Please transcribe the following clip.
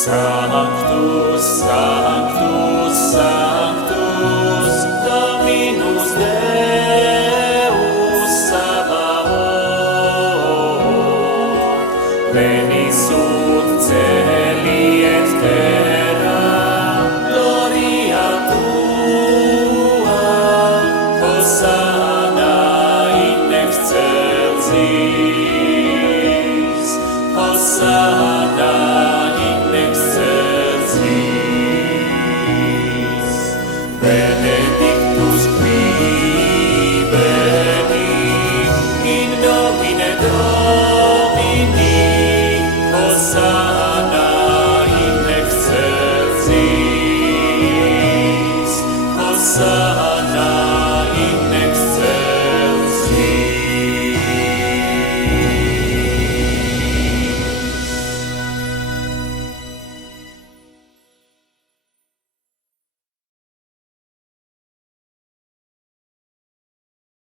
Sanctus, Sanctus, Sanctus, Dominus Deus Sabaoth, plenis ut caeli et terra, gloria tua, Hosanna in excelsis, Hosanna in excelsis, benedictus qui venit in nomine Domini, Hosanna in excelsis.